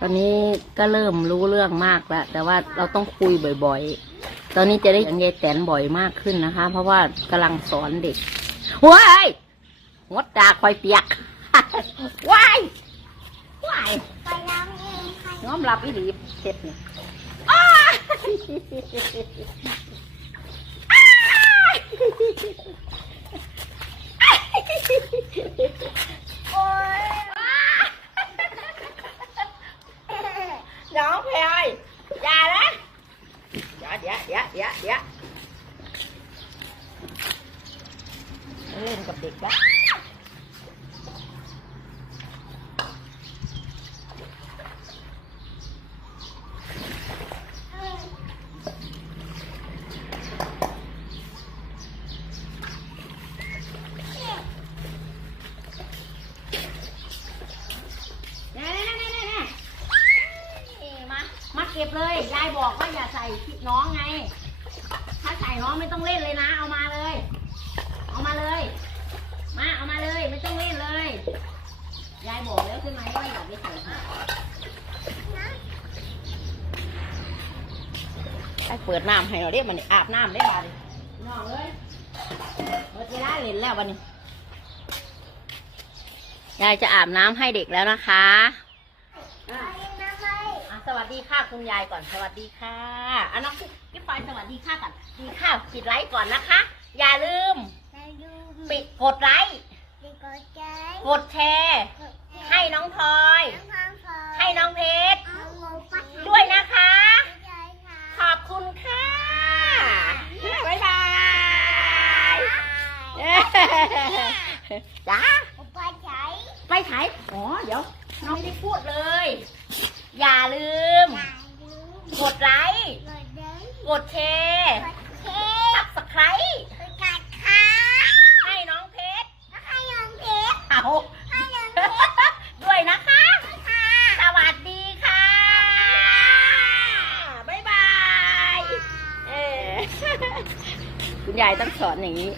ตอนนี้ก็เริ่มรู้เรื่องมากแล้ว แต่ว่าเราต้องคุยบ่อยๆ ตอนนี้จะได้เห็นยายแตนบ่อยมากขึ้นนะคะ เพราะว่ากำลังสอนเด็กว้ายงดดาคอยเปียกว้ายว้ายไปน้องเองค่ะน้อมรับอีหลีเจ็บเนี่ยโอ้ย น้องเพลอยอย่านะเดี๋ยวเดี๋ยวเดี๋ยวเดี๋ยวเดี๋ยวเล่นกับเด็กแล้ว แน่แน่แน่แน่แน่มา มา เก็บเลย ยายบอกว่าอย่าใส่น้องไง ถ้าใส่น้องไม่ต้องเล่นเลยนะ เอามาเลย เอามาเลย มาเอามาเลยไม่ต้องเล่นเลย ยายบอกแล้วใช่ไหมว่าอย่าไปใส่หัวไปเปิดน้ำให้เราเรียกมันอาบน้ำได้บ้าดิน้องเอ้ยเปิดเวลาเห็นแล้ววันนี้ ยายจะอาบน้ำให้เด็กแล้วนะคะอะ ไปน้องไป อะ สวัสดีค่ะคุณยายก่อนสวัสดีค่ะอะน้องพี่ปอยสวัสดีค่ะก่อนดีค่ะปิดไลค์ก่อนนะคะ อย่าลืมไปดูปิดกดไลค์ดีกดใจกดแชร์ให้น้องพลอยน้องฟังฟังให้น้องเพชรเอาหมูปัดด้วยนะคะใจค่ะขอบคุณค่ะบ๊ายบายจ้าไปใช้ไม่ใช้อ๋อเดี๋ยวน้องไม่ได้พูดเลย อย่าลืม อย่าลืม กดไลค์ กดเดิน กดแชร์กดเทตับสไครกดกัดขาให้น้องเพชรให้น้องเพชรเอา ให้น้องเพชรด้วยนะคะ ค่ะสวัสดีค่ะ บ๊ายบาย เออ คุณยายต้องสอนอย่างนี้